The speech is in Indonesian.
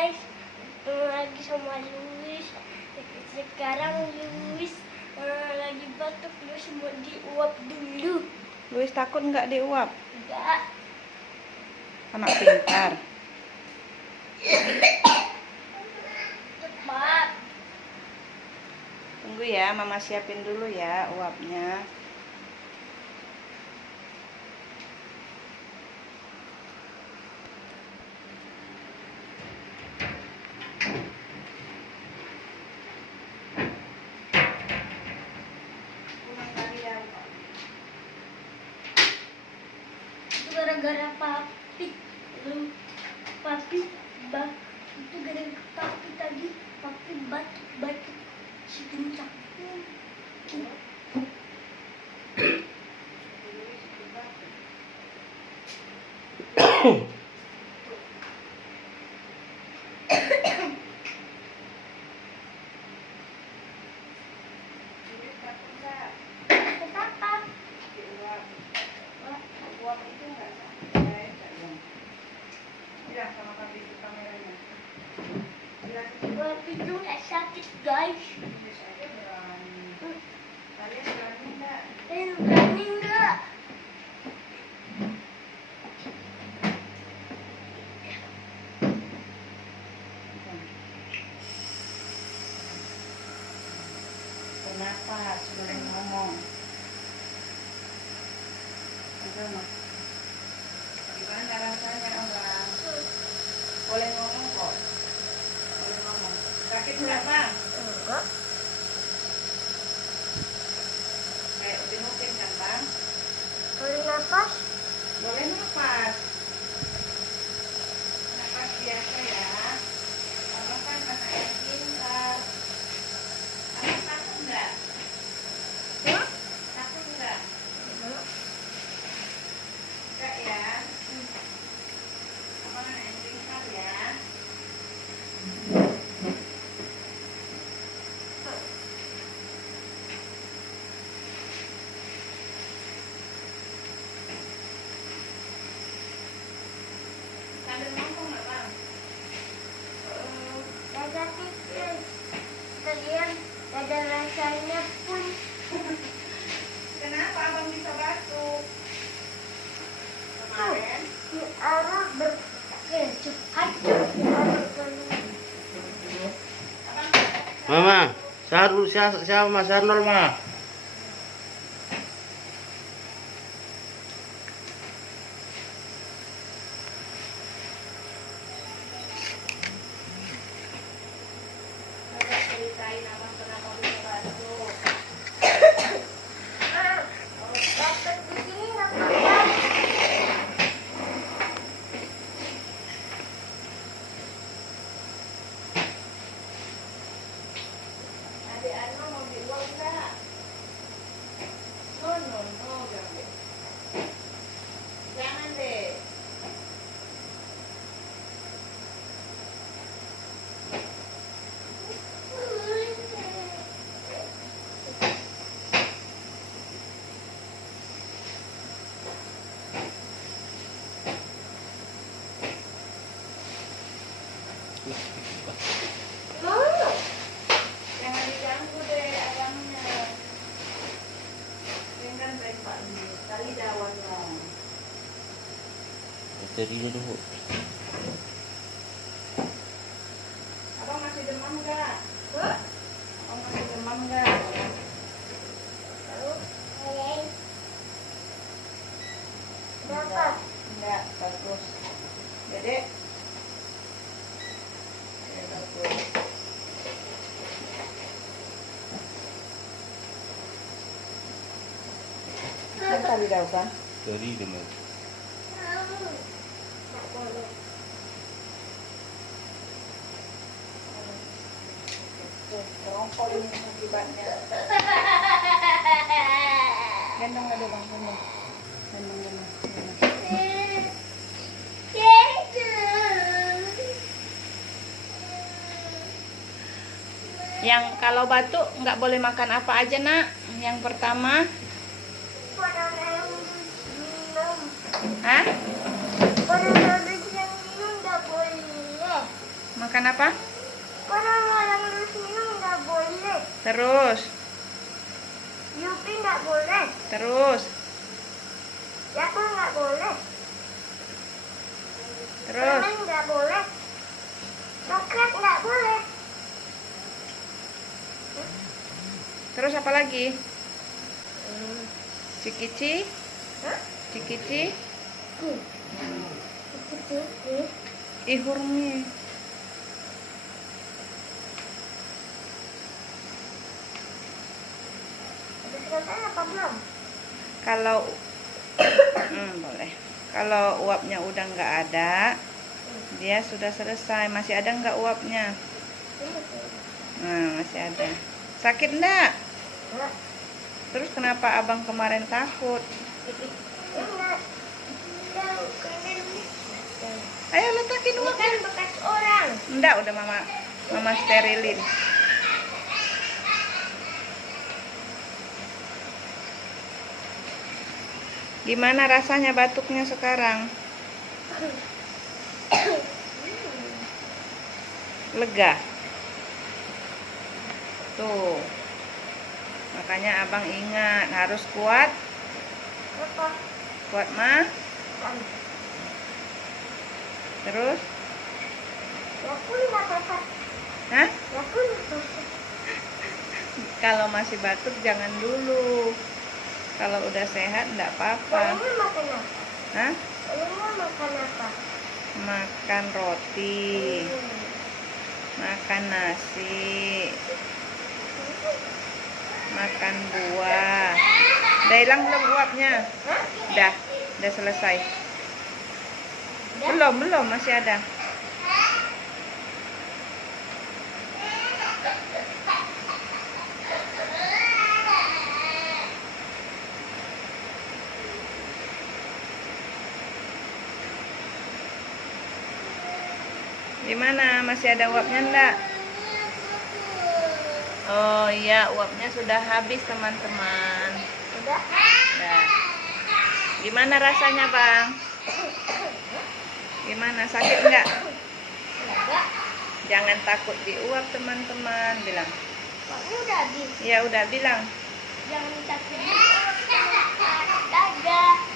guys, lagi sama Luis. Sekarang Luis lagi batuk, Luis mau diuap dulu. Luis takut nggak diuap? Enggak. Anak pintar. Cepat. Tunggu ya, Mama siapin dulu ya uapnya. Itu gara-gara papi. Papi itu gara-gara papi tadi. Papi batuk si kencang. Papi itu nggak sakit guys. Berani nggak? Kenapa boleh ngomong? Gimana rasanya orang? Boleh ngomong kok. Boleh ngomong. Sakit nggak bang? Enggak. Kayak upin-upin kan bang? Boleh nafas? Boleh nafas. Nafas biasa ya. Kamu kan anak yang pintar. Kamu takut nggak? Hah? Takut nggak? Enggak ya. Kamu anak yang pintar ya. Sambil ngomong nggak bang? Dada tipis. Kalian dada rasanya pun. Kenapa abang bisa batuk? Kemarin Si arah berkecup hancur. Si arah keluar. Mama, siapa Mas Arnold mah? ada ceritain abang kenapa bisa batuk. Batuk di sini nggak apa-apa. Adik Ano mau diuap nggak? No, jangan deh. Jangan deh. Jangan diganggu deh abangnya. Jangan baik Pak ini. Kali dawan dong. Jadi dulu. Abang masih demam nggak? Hah? Abang masih demam nggak? Berapa? Enggak, bagus. Dedek. Ya, bagus. Kan tadi daw kan? Jadi dulu. Nggak boleh. Kerongkol ini akibatnya. Gendong ada bang, gendong. Gendong. Yang kalau batuk nggak boleh makan apa aja nak? Yang pertama, Orang yang minum. hah? Orang yang minum nggak boleh. Makan apa? Kalau orang lulus minum nggak boleh. Terus. Yupi nggak boleh. Terus. Yakult nggak boleh. Terus. Permen nggak boleh. Coklat nggak boleh. Terus apa lagi? Cikici? Hah? Cikici? Cici. Ihurmi. Udah selesai apa belum? Kalau boleh. Kalau uapnya udah nggak ada, dia sudah selesai. Masih ada nggak uapnya? Nah, masih ada. Sakit enggak? Enggak. Terus kenapa abang kemarin takut? Enggak. Ayo letakin Ini uapnya. kan bekas orang. Enggak, udah mama sterilin. Gimana rasanya batuknya sekarang? Lega. Tuh. Makanya abang ingat harus kuat. Apa? Kuat mah. Terus? Yakult nggak apa-apa. Hah? Yakult nggak apa-apa. Kalau masih batuk jangan dulu. Kalau udah sehat enggak apa-apa. Bolehnya makan apa? Hah? Bolehnya makan apa? Makan roti, makan nasi, makan buah. Udah hilang belum uapnya? Hah? Udah selesai. Udah? Belum, masih ada. Gimana? Masih ada uapnya enggak? Oh iya, uapnya sudah habis teman-teman. Udah? Nah, gimana rasanya bang? Gimana, sakit enggak? Enggak. Jangan takut diuap teman-teman, bilang. Ini udah habis. Ya udah bilang. Jangan takut. Dadah.